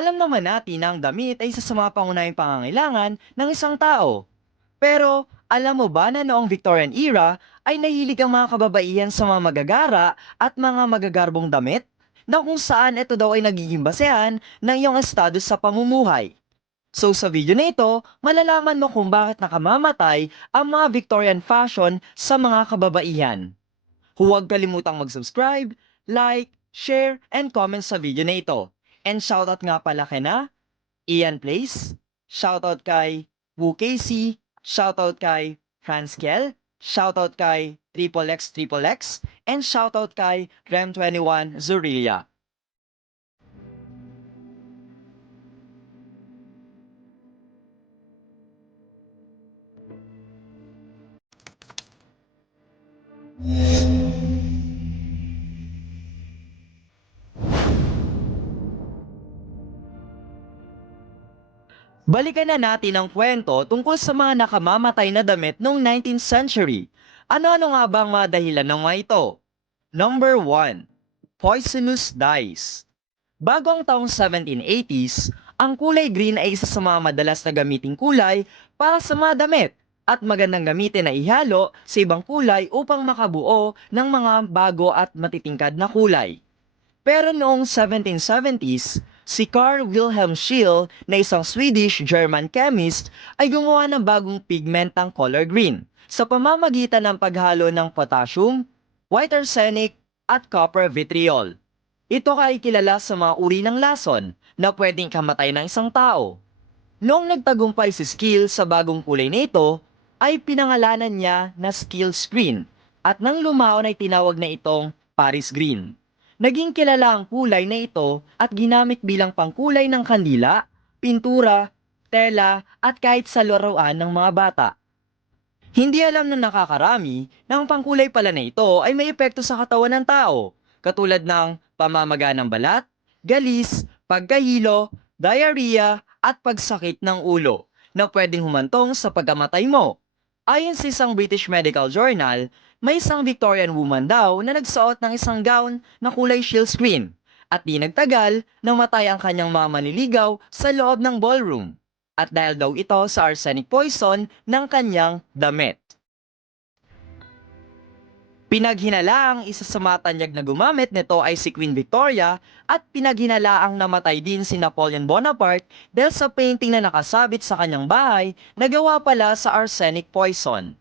Alam naman natin na ang damit ay isa sa mga pangunahing pangangailangan ng isang tao. Pero, alam mo ba na noong Victorian era ay nahilig ang mga kababaihan sa mga magagara at mga magagarbong damit? Na kung saan ito daw ay nagiging basehan ng iyong estado sa pamumuhay. So sa video na ito, malalaman mo kung bakit nakamamatay ang mga Victorian fashion sa mga kababaihan. Huwag kalimutang mag-subscribe, like, share, and comment sa video na ito. And shoutout nga pala kay na Ian Place, shoutout kay Wu Casey, shoutout kay Franz Kiel, shoutout kay Triple X Triple X, and shoutout kay Rem21 Zurilia. Balikan na natin ang kwento tungkol sa mga nakamamatay na damit noong 19th century. Ano-ano nga ba ang mga dahilan ng mga ito? Number 1. Poisonous dyes. Bago ang taong 1780s, ang kulay green ay isa sa mga madalas na gamiting kulay para sa mga damit at magandang gamitin na ihalo sa ibang kulay upang makabuo ng mga bago at matitingkad na kulay. Pero noong 1770s, si Carl Wilhelm Scheele na isang Swedish-German chemist ay gumawa ng bagong pigmentang color green sa pamamagitan ng paghalo ng potassium, white arsenic, at copper vitriol. Ito ay kilala sa mga uri ng lason na pwedeng kamatay ng isang tao. Noong nagtagumpay si Skill sa bagong kulay na ito, ay pinangalanan niya na Skill Screen at nang lumaon ay tinawag na itong Paris Green. Naging kilala ang kulay na ito at ginamit bilang pangkulay ng kandila, pintura, tela at kahit sa laruan ng mga bata. Hindi alam ng nakakarami na ang pangkulay pala na ito ay may epekto sa katawan ng tao, katulad ng pamamaga ng balat, galis, pagkahilo, diarrhea at pagsakit ng ulo na pwedeng humantong sa pagkamatay mo. Ayon sa isang British Medical Journal, may isang Victorian woman daw na nagsuot ng isang gown na kulay shield screen at di nagtagal namatay ang kanyang mga manliligaw sa loob ng ballroom at dahil daw ito sa arsenic poison ng kanyang damit. Pinaghinalaang isa sa matanyag na gumamit nito ay si Queen Victoria at pinaghinalaang namatay din si Napoleon Bonaparte dahil sa painting na nakasabit sa kanyang bahay na gawa pala sa arsenic poison.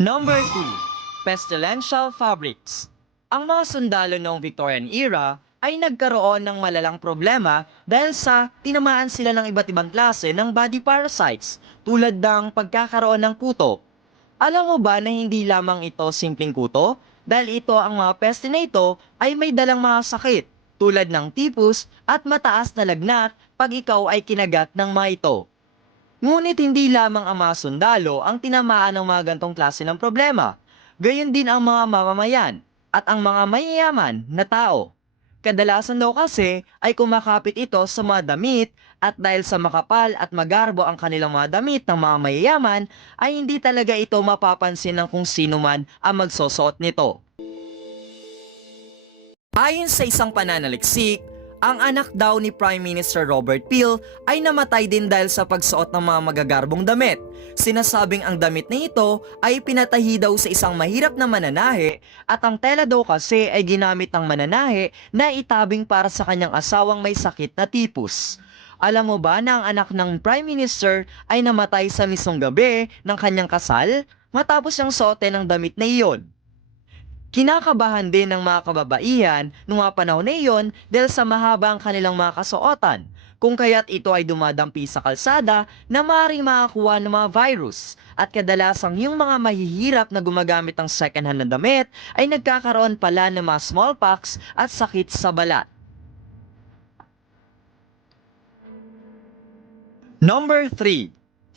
Number 2. Pestilential Fabrics Ang mga sundalo noong Victorian era ay nagkaroon ng malalang problema dahil sa tinamaan sila ng iba't ibang klase ng body parasites tulad ng pagkakaroon ng kuto. Alam mo ba na hindi lamang ito simpleng kuto? Dahil ito ang mga peste na ito ay may dalang mga sakit tulad ng tipus at mataas na lagnat pag ikaw ay kinagat ng mga ito. Ngunit hindi lamang ang mga sundalo ang tinamaan ng mga gantong klase ng problema. Gayon din ang mga mamamayan at ang mga mayayaman na tao. Kadalasan daw kasi ay kumakapit ito sa mga damit at dahil sa makapal at magarbo ang kanilang mga damit ng mga mayayaman ay hindi talaga ito mapapansin ng kung sino man ang magsosuot nito. Ayon sa isang pananaliksik, ang anak daw ni Prime Minister Robert Peel ay namatay din dahil sa pagsuot ng mga magagarbong damit. Sinasabing ang damit na ito ay pinatahi daw sa isang mahirap na mananahe at ang tela daw kasi ay ginamit ng mananahe na itabing para sa kanyang asawang may sakit na tipus. Alam mo ba na ang anak ng Prime Minister ay namatay sa mismong gabi ng kanyang kasal matapos siyang suotin ng damit na iyon? Kinakabahan din ng mga kababaihan noong mga panahon na iyon dahil sa mahaba ang kanilang mga kasuotan, kung kaya't ito ay dumadampi sa kalsada na maaaring makakuha ng mga virus at kadalasang yung mga mahihirap na gumagamit ng second-hand na damit ay nagkakaroon pala ng mga smallpox at sakit sa balat. Number 3.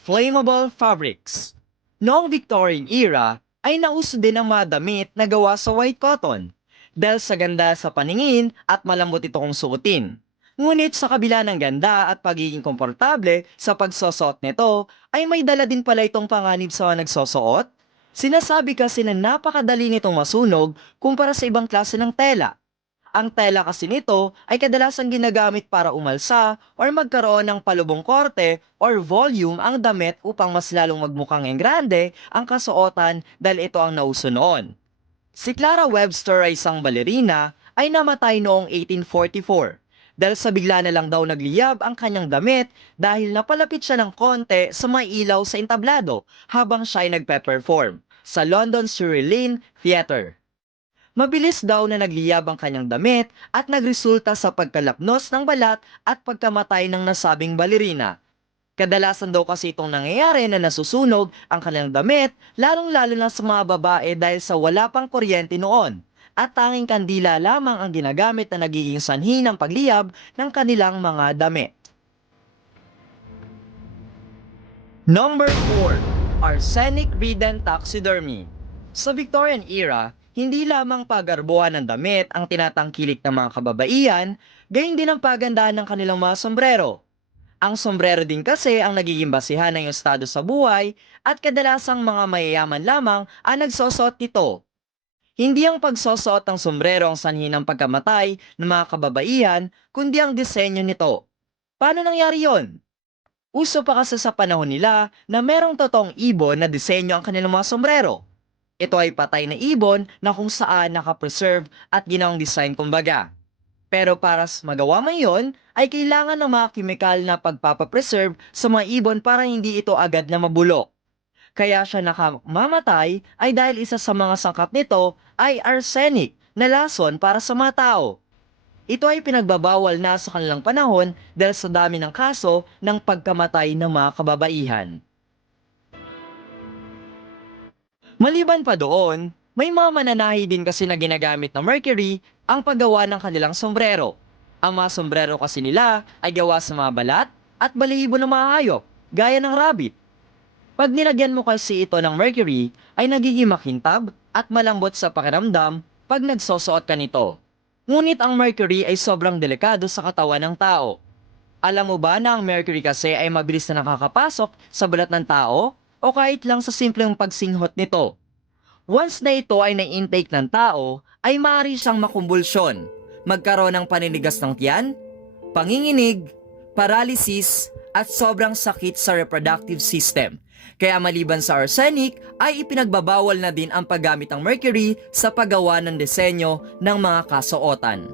Flammable Fabrics Noong Victorian era, ay nauso din ang mga damit na gawa sa white cotton dahil sa ganda sa paningin at malambot ito kung suotin. Ngunit sa kabila ng ganda at pagiging komportable sa pagsusot nito, ay may dala din pala itong panganib sa nagsusuot. Sinasabi kasi na napakadali nitong masunog kumpara sa ibang klase ng tela. Ang tela kasi nito ay kadalasang ginagamit para umalsa or magkaroon ng palubong korte or volume ang damit upang mas lalong magmukhang engrande ang kasuotan dahil ito ang nauso noon. Si Clara Webster ay isang balerina ay namatay noong 1844 dahil sa bigla na lang daw nagliyab ang kanyang damit dahil napalapit siya ng konti sa may ilaw sa entablado habang siya ay nagpe-perform sa London Surrey Lane Theatre. Mabilis daw na nagliyab ang kanyang damit at nagresulta sa pagkalapnos ng balat at pagkamatay ng nasabing balerina. Kadalasan daw kasi itong nangyayari na nasusunog ang kanilang damit, lalong-lalo na sa mga babae dahil sa wala pang kuryente noon. At tanging kandila lamang ang ginagamit na nagiging sanhi ng pagliyab ng kanilang mga damit. Number 4. Arsenic-ridden taxidermy. Sa Victorian era, hindi lamang pagarbuhan ng damit ang tinatangkilik ng mga kababaihan, gayon din ang pagandahan ng kanilang mga sombrero. Ang sombrero din kasi ang nagiging basihan ng iyong estado sa buhay at kadalasang mga mayayaman lamang ang nagsosot nito. Hindi ang pagsosuot ng sombrero ang sanhi ng pagkamatay ng mga kababaihan, kundi ang disenyo nito. Paano nangyari yon? Uso pa kasi sa panahon nila na merong totoong ibon na disenyo ang kanilang mga sombrero. Ito ay patay na ibon na kung saan nakapreserve at ginawang design kumbaga. Pero para magawa man yon, ay kailangan ng mga kimikal na pagpapapreserve sa mga ibon para hindi ito agad na mabulok. Kaya siya nakamamatay ay dahil isa sa mga sangkap nito ay arsenic na lason para sa mga tao. Ito ay pinagbabawal na sa kanilang panahon dahil sa dami ng kaso ng pagkamatay ng mga kababaihan. Maliban pa doon, may mga mananahi din kasi na ginagamit na mercury ang paggawa ng kanilang sombrero. Ang mga sombrero kasi nila ay gawa sa mga balat at balahibo ng mga hayop, gaya ng rabbit. Pag nilagyan mo kasi ito ng mercury, ay nagiging makintab at malambot sa pakiramdam pag nagsosuot ka nito. Ngunit ang mercury ay sobrang delikado sa katawan ng tao. Alam mo ba na ang mercury kasi ay mabilis na nakakapasok sa balat ng tao o kahit lang sa simpleng pagsinghot nito? Once na ito ay na-intake ng tao, ay maaari siyang makumbulsyon, magkaroon ng paninigas ng tiyan, panginginig, paralysis, at sobrang sakit sa reproductive system. Kaya maliban sa arsenic, ay ipinagbabawal na din ang paggamit ng mercury sa paggawa ng disenyo ng mga kasuotan.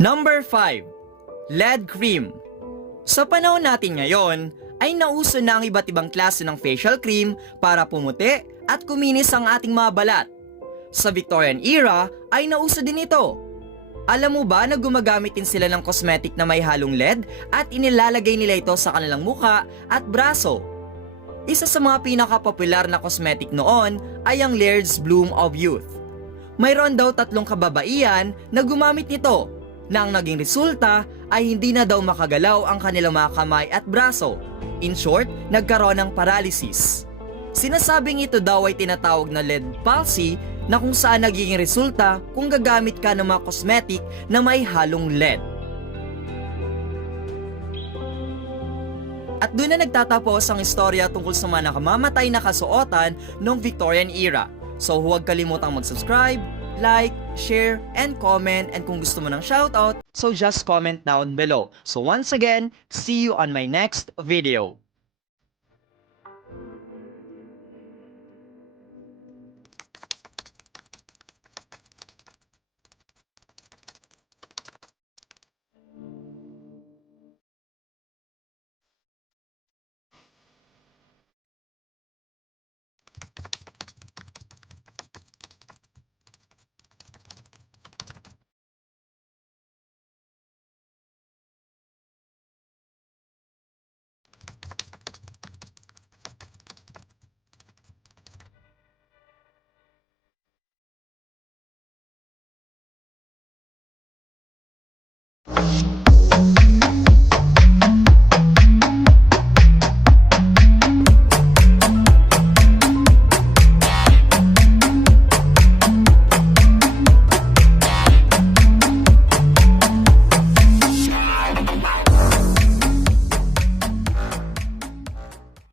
Number 5. Lead cream. Sa panahon natin ngayon, ay nauso na ang iba't ibang klase ng facial cream para pumuti at kuminis ang ating mga balat. Sa Victorian era ay nauso din ito. Alam mo ba na gumagamit din sila ng cosmetic na may halong LED at inilalagay nila ito sa kanilang muka at braso? Isa sa mga pinakapopular na cosmetic noon ay ang Laird's Bloom of Youth. Mayroon daw tatlong kababaihan na gumamit nito na ang naging resulta ay hindi na daw makagalaw ang kanilang mga kamay at braso. In short, nagkaroon ng paralysis. Sinasabing ito daw ay tinatawag na lead palsy na kung saan nagiging resulta kung gagamit ka ng mga cosmetic na may halong lead. At doon na nagtatapos ang istorya tungkol sa mga nakamamatay na kasuotan noong Victorian era. So huwag kalimutang mag-subscribe, like, share, and comment. And kung gusto mo ng shoutout, so just comment down below. So once again, see you on my next video.